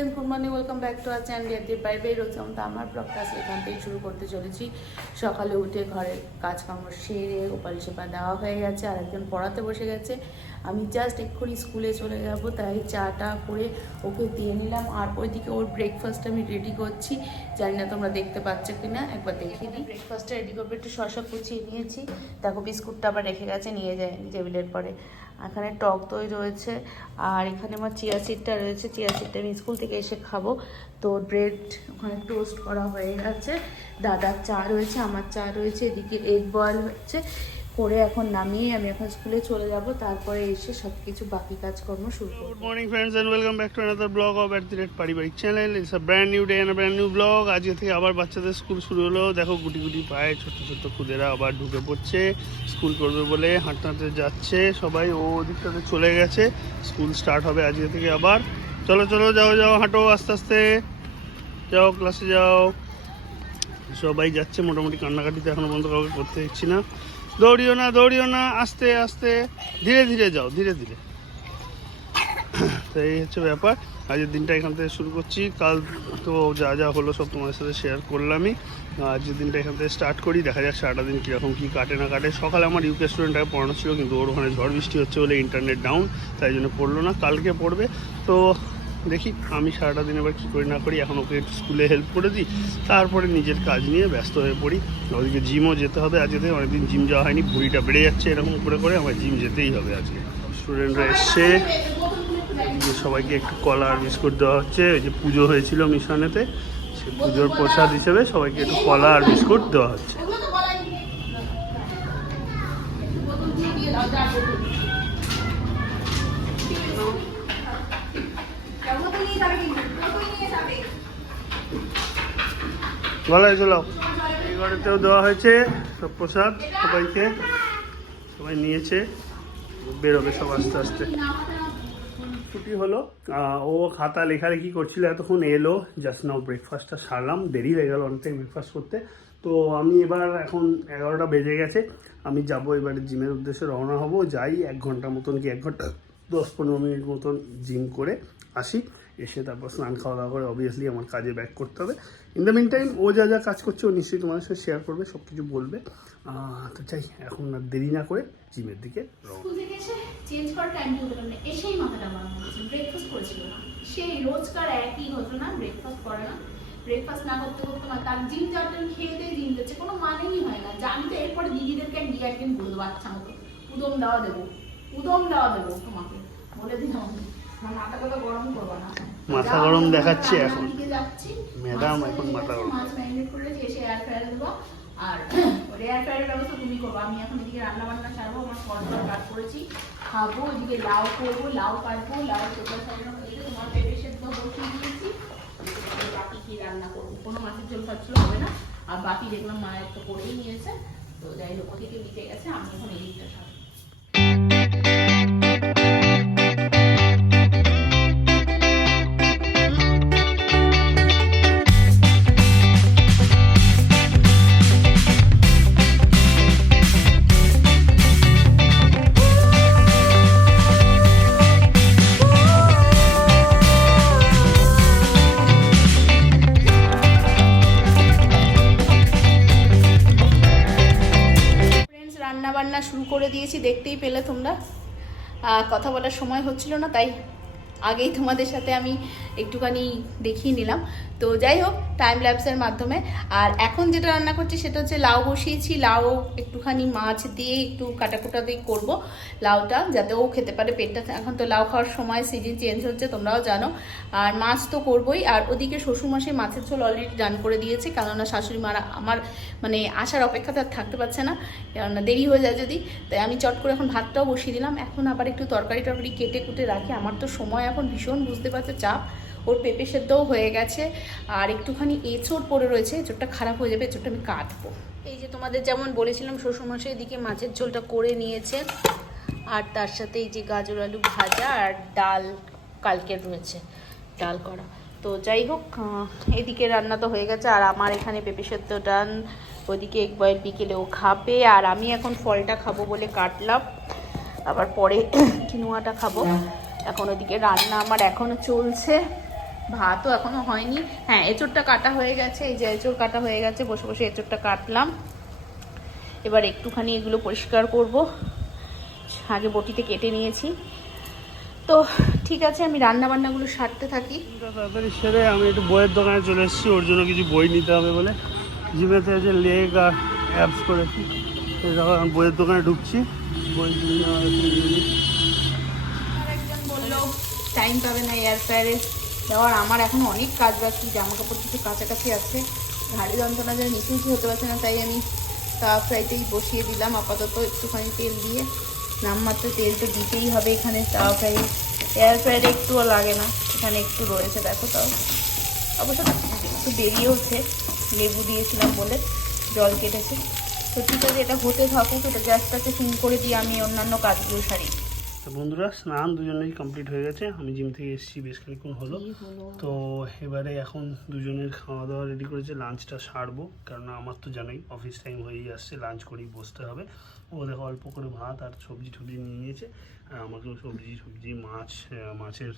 Friends good morning welcome back to our channel এতে বাইরে বেরোচ্ছিলাম তো আমার ব্লগটা এখান থেকে শুরু করতে চলেছি। সকালে উঠে ঘরের কাজকর্ম সেরে ওপারি সেপা দেওয়া হয়ে গেছে, আর একজন পড়াতে বসে গেছে। আমি জাস্ট এক্ষুনি স্কুলে চলে যাব, তাই চাটা করে ওকে দিয়ে নিলাম, আর ওইদিকে ওর ব্রেকফাস্ট আমি রেডি করছি। জানি না তোমরা দেখতে পাচ্ছ কি না একবার দেখে দিই। ব্রেকফাস্টটা রেডি করব, একটু শসা কুচিয়ে নিয়েছি। দেখো, বিস্কুটটা আবার রেখে গেছে, নিয়ে যায় টেবিলের পরে। এখানে টক দই রয়েছে, আর এখানে আমার চিয়া সিডটা রয়েছে। চিয়া সিডটা আমি স্কুল থেকে এসে খাব। তো ব্রেড ওখানে টোস্ট করা হয়ে গেছে। দাদার চা রয়েছে, আমার চা রয়েছে, এদিকে এগ বয়েল হচ্ছে। করে এখন নামিয়ে আমি এখন স্কুলে চলে যাব, তারপরে এসে সব কিছু বাকি কাজকর্ম শুরু করব। Good morning friends and welcome back to another vlog of at the rate পারিবারিক channel it's a brand new day and brand new blog আজকে থেকে আবার বাচ্চাদের স্কুল শুরু হলো। দেখো গুটি গুটি পায়ে ছোট ছোট খুদেরা আবার ঢুকে পড়ছে। স্কুল করবে বলে হাঁটতে হাঁটতে যাচ্ছে সবাই। ও দিকটাতে চলে গেছে। স্কুল স্টার্ট হবে আজকে থেকে আবার। চলো চলো, যাও যাও, হাঁটো, আস্তে আস্তে। যাও ক্লাসে যাও। সবাই যাচ্ছে। মোটামুটি কান্নাকাটিতে এখনও পর্যন্ত কাউকে করতে দিচ্ছি না। দৌড়িও না দৌড়িও না, আস্তে আস্তে, ধীরে ধীরে যাও, ধীরে ধীরে। তো এই হচ্ছে ব্যাপার। আজকের দিনটা এখান থেকে শুরু করছি। কাল তো যা যা হলো সব তোমাদের সাথে শেয়ার করলামই। আজকের দিনটা এখান থেকে স্টার্ট করি। দেখা যাক সারাটা দিন কীরকম কী কাটে, না কাটে। সকালে আমার ইউকে স্টুডেন্টটাকে পড়ানো ছিল, কিন্তু ওর ওখানে ঝড় বৃষ্টি হচ্ছে বলে ইন্টারনেট ডাউন তাই জন্য পড়ল না। কালকে পড়বে। তো দেখি আমি সারাটা দিন এবার কী করি না করি, এখন ওকে স্কুলে হেল্প করে দিই, তারপরে নিজের কাজ নিয়ে ব্যস্ত হয়ে পড়ি। ওদিকে জিমও যেতে হবে আজকে, অনেকদিন জিম যাওয়া হয়নি, ভুঁড়িটা বেড়ে যাচ্ছে এরকম করে করে আমার জিম যেতেই হবে আজকে। স্টুডেন্টরা এসছে সবাইকে একটু কলা আর বিস্কুট দেওয়া হচ্ছে, ওই যে পুজো হয়েছিল মিশনেতে, সে পুজোর প্রসাদ হিসেবে সবাইকে একটু কলা আর বিস্কুট দেওয়া হচ্ছে। গলায় চলাও এই ঘরেতেও দেওয়া হয়েছে সব প্রসাদ সবাইকে। সবাই নিয়েছে, বেরোবে সব আস্তে আস্তে। ছুটি হলো। ও খাতা লেখালেখি করছিল, এতক্ষণ এলো জাস্ট নাও ব্রেকফাস্টটা সারলাম, দেরি হয়ে গেল অনেকটাই ব্রেকফাস্ট করতে। তো আমি এবার এখন এগারোটা বেজে গেছে, আমি যাব এবারে জিমের উদ্দেশ্যে রওনা হব, যাই এক ঘণ্টা মতন কি এক ঘণ্টা দশ পনেরো মিনিট মতন জিম করে আসি। এসে তারপর স্নান খাওয়া দাওয়া করে অবভিয়াসলি আমার কাজে ব্যাক করতে হবে। ইন দ্য মিন টাইম ও যা যা কাজ করছে, ও নিশ্চয়ই তোমাদের সাথে শেয়ার করবে সব কিছু বলবে তো চাই এখন আর দেরি না করে জিমের দিকে চেঞ্জ করার টাইম এসেই মাথাটা ব্রেকফাস্ট করেছিল না। সেই রোজকার একই ঘটনা ব্রেকফাস্ট করে না। ব্রেকফাস্ট না করতে করতে মা তার জিম যাওয়ার খেয়ে দিয়ে জিম যাচ্ছে। কোনো মানেই হয় না। জানি তো এরপরে দিদিদেরকে দিয়ে একদিন বলব বাচ্চা মতো উদম দেওয়া দেবো, উদম দেওয়া দেবো তোমাকে। বলে দিলাম। না মাথা গরম দেখাচ্ছি এখন। ম্যাডাম এখন মাথা গরম। আর ওর এয়ার ফ্রায়ারের ব্যবস্থা তুমি করব আমি এখন এদিকে রান্না বান্না ছাড়বো আমার ফল ফল কাট করেছি। খাব ওইদিকে লাউ করব লাউ কাটবো লাউ চোখা সাজানো হয়েছে তোমার পেঁপে সেদ্ধ বসিয়ে দিয়েছি। বাকি কি রান্না করব? কোনো মাছের ঝোল হবে না। আর বাকি দেখলাম মায়ের তো করেই নিয়েছে। তো যাই হোক ওদিকে মিটে গেছে। আমি এখন এদিকটা বান্না শুরু করে দিয়েছি দেখতেই পেলে তোমরা। কথা বলার সময় হচ্ছিল না তাই আগেই তোমাদের সাথে আমি একটুখানি দেখিয়ে নিলাম। তো যাই হোক টাইম ল্যাপসের মাধ্যমে। আর এখন যেটা রান্না করছি সেটা হচ্ছে লাউ বসিয়েছি। লাউ একটুখানি মাছ দিয়ে একটু কাটাকুটা দিয়ে করব লাউটা, যাতে ও খেতে পারে পেটটা। এখন তো লাউ খাওয়ার সময় সিজন চেঞ্জ হচ্ছে, তোমরাও জানো। আর মাছ তো করবোই। আর ওদিকে শ্বশুরমশাই মাছের ঝোল অলরেডি ডান করে দিয়েছে, কেননা শাশুড়ি মারা আমার মানে আসার অপেক্ষাতে আর থাকতে পারছে না, কেননা দেরি হয়ে যায় যদি। তাই আমি চট করে এখন ভাতটাও বসিয়ে দিলাম। এখন আবার একটু তরকারি টরকারি কেটে কুটে রাখি। আমার তো সময় এখন ভীষণ বুঝতে পারছে, চাপ। ওর পেঁপে সেদ্ধও হয়ে গেছে। আর একটুখানি এঁচড় পড়ে রয়েছে, এঁচড়টা খারাপ হয়ে যাবে, এঁচড়টা আমি কাটবো। এই যে তোমাদের যেমন বলেছিলাম, শ্বশুরমশাই এদিকে মাছের ঝোলটা করে নিয়েছে। আর তার সাথে এই যে গাজর, আলু ভাজা আর ডাল কালকের রয়েছে, ডাল করা। তো যাই হোক এদিকে রান্না তো হয়ে গেছে। আর আমার এখানে পেঁপে সেদ্ধ ডান, ওদিকে এক বয়েল বিকেলেও খাবে। আর আমি এখন ফলটা খাব বলে কাটলাম। আবার পরে কিনুয়াটা খাব। এখন ওদিকে রান্না আমার এখনও চলছে। ভাতও এখনও হয়নি। হ্যাঁ এঁচোড়টা কাটা হয়ে গেছে। এই যে এঁচোড় কাটা হয়ে গেছে, বসে বসে এঁচোড়টা কাটলাম। এবার একটুখানি এগুলো পরিষ্কার করব। আগে বটিতে কেটে নিয়েছি। তো ঠিক আছে, আমি রান্না বান্নাগুলো সারতে থাকি। তাড়াতাড়ি সেরে আমি একটু বইয়ের দোকানে চলে এসেছি, ওর জন্য কিছু বই নিতে হবে বলে। জিমেতে যে লেগ আর অ্যাপস করেছি। বইয়ের দোকানে ঢুকছি। বই কিনে নেওয়ার একটু নিয়ে নিই। একজন বলল টাইম পাবে না এয়ার ফ্রায়ারে দেওয়ার আমার এখন অনেক কাজ বাকি জামা কাপড় কিছু কাছাকাছি আছে। ঘাড়ি যন্ত্রণা যেন নিচু হতে পারছে না, তাই আমি তাওয়া ফ্রাইতেই বসিয়ে দিলাম আপাতত একটুখানি তেল দিয়ে। নামমাত্র তেল তো দিতেই হবে এখানে তাওয়া ফ্রাই এয়ার ফ্রায়ারে একটুও লাগে না, এখানে একটু রয়েছে, দেখো তাও। অবশ্য একটু বেরিয়েওছে লেবু দিয়েছিলাম বলে জল কেটেছে। তো ঠিক আছে, এটা হতে থাকুক, এটা গ্যাসটাকে সিম করে দিয়ে আমি অন্যান্য কাজগুলো সারি। তো বন্ধুরা স্নান দুজনেই কমপ্লিট হয়ে গেছে। আমি জিম থেকে এসেছি বেশ খানিক্ষণ হলো। তো এবারে এখন দুজনের খাওয়া দাওয়া রেডি করেছে লাঞ্চটা সারবো। কেননা আমার তো জানাই অফিস টাইম হয়েই আসছে লাঞ্চ করেই বসতে হবে। ও দেখো অল্প করে ভাত আর সবজি টবজি নিয়ে নিয়েছে। আর আমাকেও সবজি সবজি মাছ মাছের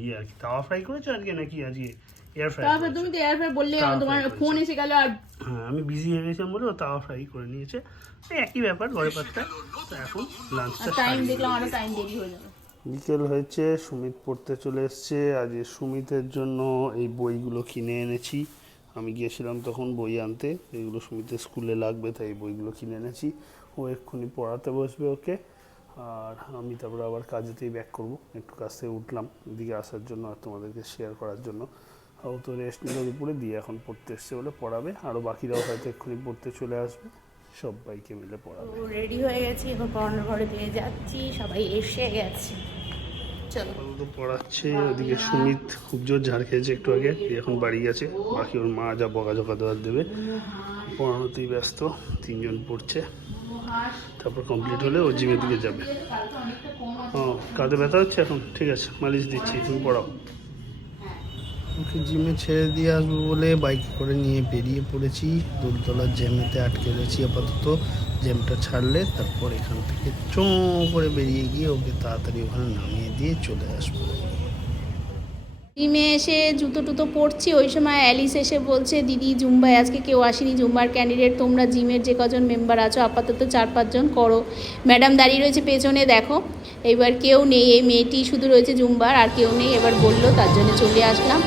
ইয়ে আর কি তাওয়া ফ্রাই করেছে আজকে নাকি আজকে? এয়ার ফ্রাই তারপর তুমি তো এয়ার ফ্রায়ার বললে তোমার ফোন এসে গেল আর হ্যাঁ আমি বিজি হয়ে গেছিলাম বলে ও তাওয়া ফ্রাই করে নিয়েছে। একই ব্যাপার ঘরে পাত্তায় তো এখন লাঞ্চটা টাইম দেখলাম আরও টাইম দেরি হয়ে যাবে। বিকেল হয়েছে সুমিত পড়তে চলে এসছে। আজ সুমিতের জন্য এই বইগুলো কিনে এনেছি। আমি গিয়েছিলাম তখন বই আনতে। এগুলো সুমিতের স্কুলে লাগবে তাই এই বইগুলো কিনে এনেছি। ও এক্ষুনি পড়াতে বসবে ওকে। আর আমি তারপরে আবার কাজেতেই ব্যাক করব। একটু কাজ থেকে উঠলাম। এদিকে আসার জন্য আর তোমাদেরকে শেয়ার করার জন্য। ও তো রেস্ট নিল দুপুরে দিয়ে এখন পড়তে এসছে বলে পড়াবে। আরও বাকিরাও হয়তো এক্ষুনি পড়তে চলে আসবে। সবাইকে মিলে পড়াবে। রেডি হয়ে গেছি এখন পড়ানোর ঘরে দিয়ে যাচ্ছি সবাই এসে গেছে। পড়াচ্ছে ওদিকে সুমিত খুব জোর ঝাড় খেয়েছে একটু আগে এখন বাড়ি গেছে। বাকি ওর মা যা বকাঝকা দেওয়ার দেবে। পড়ানোতেই ব্যস্ত তিনজন পড়ছে। তারপর কমপ্লিট হলে ও জিমের দিকে যাবে। ও কাঁধে ব্যথা হচ্ছে এখন? ঠিক আছে মালিশ দিচ্ছি তুমি পড়াও। ওকে জিমে ছেড়ে দিয়ে আসব বলে বাইকে করে নিয়ে বেরিয়ে পড়েছি। দোলতলার জ্যামেতে আটকে রয়েছি আপাতত। জ্যামটা ছাড়লে তারপর এখান থেকে চো করে বেরিয়ে গিয়ে ওকে তাড়াতাড়ি ওখানে নামিয়ে দিয়ে চলে আসব। জিমে এসে জুতো টুতো পরছি। ওই সময় অ্যালিস এসে বলছে, দিদি, জুম্বায় আজকে কেউ আসেনি, জুম্বার ক্যান্ডিডেট তোমরা জিমের যে কজন মেম্বার আছো, আপাতত চার পাঁচজন করো। ম্যাডাম দাঁড়িয়ে রয়েছে পেছনে, দেখো। এবার কেউ নেই, এই মেয়েটি শুধু রয়েছে জুম্বার, আর কেউ নেই। এবার বলল, তার জন্য চলে আসলাম।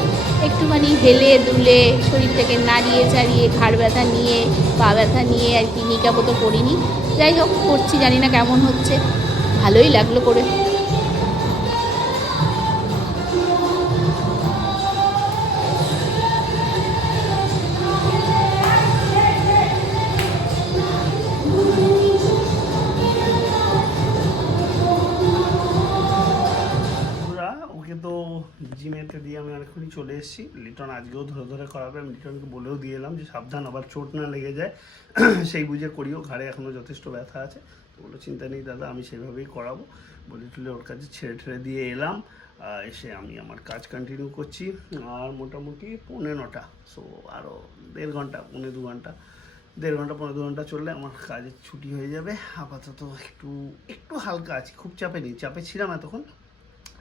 একটুখানি হেলে দুলে শরীরটাকে নাড়িয়ে চাড়িয়ে ঘাড় ব্যথা নিয়ে, পা ব্যথা নিয়ে আর কি নিকাবো তো করিনি। যাই হোক, করছি, জানি না কেমন হচ্ছে। ভালোই লাগল করে। আমি চলে এসেছি। লিটন আজকেও ধরে ধরে করাবে। আমি লিটনকে বলেও দিয়ে এলাম যে সাবধান, আবার চোট না লেগে যায়। সেই বুঝে করিও, ঘাড়ে এখনও যথেষ্ট ব্যথা আছে। তো বলল, চিন্তা নেই দাদা, আমি সেভাবেই করাবো। বলে টুলে ওর কাছে ছেড়ে ঠেড়ে দিয়ে এলাম। এসে আমি আমার কাজ কন্টিনিউ করছি। আর মোটামুটি পৌনে নটা। সো আরও দেড় ঘণ্টা, পৌনে দু ঘণ্টা। দেড় ঘণ্টা পনেরো দু ঘণ্টা চললে আমার কাজের ছুটি হয়ে যাবে। আপাতত একটু একটু হালকা আছি। খুব চাপে নেই। চাপে ছিলাম এতক্ষণ।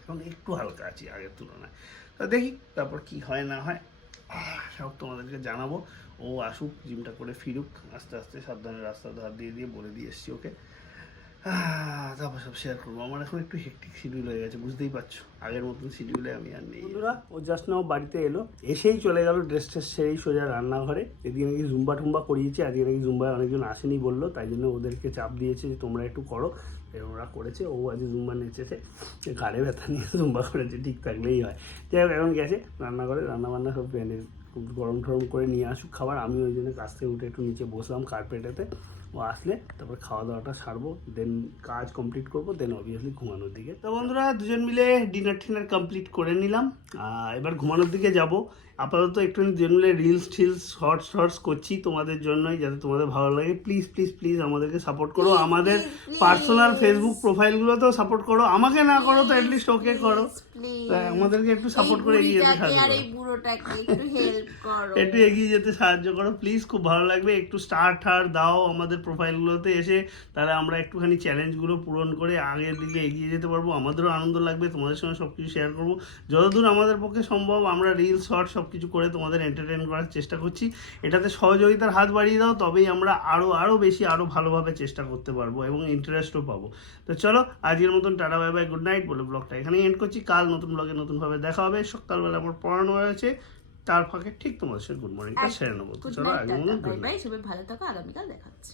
এখন একটু হালকা আছি, আগের তুলনায়। তো দেখি তারপর কি হয় না হয় সব তোমাদেরকে জানাব। ও আসুক জিমটা করে ফিরুক, আস্তে আস্তে সাবধানে রাস্তা ধার দিয়ে দিয়ে বলে দিয়ে এসছি ওকে। তারপর সব শেয়ার করব। আমার এখন একটু হেকটিক শিডিউল হয়ে গেছে, বুঝতেই পারছ। আগের মতন শিডিউলে আমি আর নেই। বন্ধুরা, ও জাস্ট নাও বাড়িতে এলো, এসেই চলে গেল ড্রেস ট্রেস সেরেই সোজা রান্নাঘরে। এদিকে নাকি জুম্বা টুম্বা করিয়েছে, আজকে নাকি জুম্বায় অনেকজন আসেনি বলল, তাই জন্য ওদেরকে চাপ দিয়েছে যে তোমরা একটু করো। ওরা করেছে, ও আজ জুম্বা নেচেছে, ঘাড়ে ব্যথা নিয়ে জুম্বা করেছে, ঠিক থাকলেই হয়। যাই হোক, এখন গেছে রান্নাঘরে রান্না বান্না সব গরম টরম করে নিয়ে আসুক খাবার। আমি ওই জন্য কাছ থেকে উঠে একটু নিচে বসলাম কার্পেটেতে ও আসলে তারপর খাওয়া দাওয়াটা সারবো দেন কাজ কমপ্লিট করব দেন অবভিয়াসলি ঘুমানোর দিকে। তো বন্ধুরা দুজন মিলে ডিনার টিনার কমপ্লিট করে নিলাম। এবার ঘুমানোর দিকে যাব। আপাতত একটু দুজন মিলে রিলস টিলস শর্টস শর্টস করছি তোমাদের জন্যই যাতে তোমাদের ভালো লাগে। প্লিজ প্লিজ প্লিজ আমাদেরকে সাপোর্ট করো। আমাদের পার্সোনাল ফেসবুক প্রোফাইলগুলোতেও সাপোর্ট করো। আমাকে না করো তো অ্যাটলিস্ট ওকে করো। আমাদেরকে একটু সাপোর্ট করে এগিয়ে যেতে সাহায্য করো। একটু করো। একটু এগিয়ে যেতে সাহায্য করো। প্লিজ খুব ভালো লাগবে। একটু স্টার ঠার দাও আমাদের আমাদের প্রোফাইলগুলোতে এসে তাহলে আমরা একটুখানি চ্যালেঞ্জগুলো পূরণ করে আগের দিকে এগিয়ে যেতে পারব। আমাদেরও আনন্দ লাগবে তোমাদের সঙ্গে সব কিছু শেয়ার করব। যতদূর আমাদের পক্ষে সম্ভব আমরা রিল শর্ট সব কিছু করে তোমাদের এন্টারটেন করার চেষ্টা করছি। এটাতে সহযোগিতার হাত বাড়িয়ে দাও তবেই আমরা আরও আরও বেশি আরও ভালোভাবে চেষ্টা করতে পারব এবং ইন্টারেস্টও পাবো। তো চলো আজকের মতন tata bye bye good night বলে ব্লগটা এখানেই এন্ড করছি। কাল নতুন ব্লগে নতুনভাবে দেখা হবে। সকালবেলা আমার পড়ানো হয়েছে। তার ফাঁকে ঠিক তোমাদের সাথে গুড মর্নিংটা সেরে নেব। গুড চলো নাইট. বাই সবাই ভালো থাকো আগামীকাল দেখা হচ্ছে।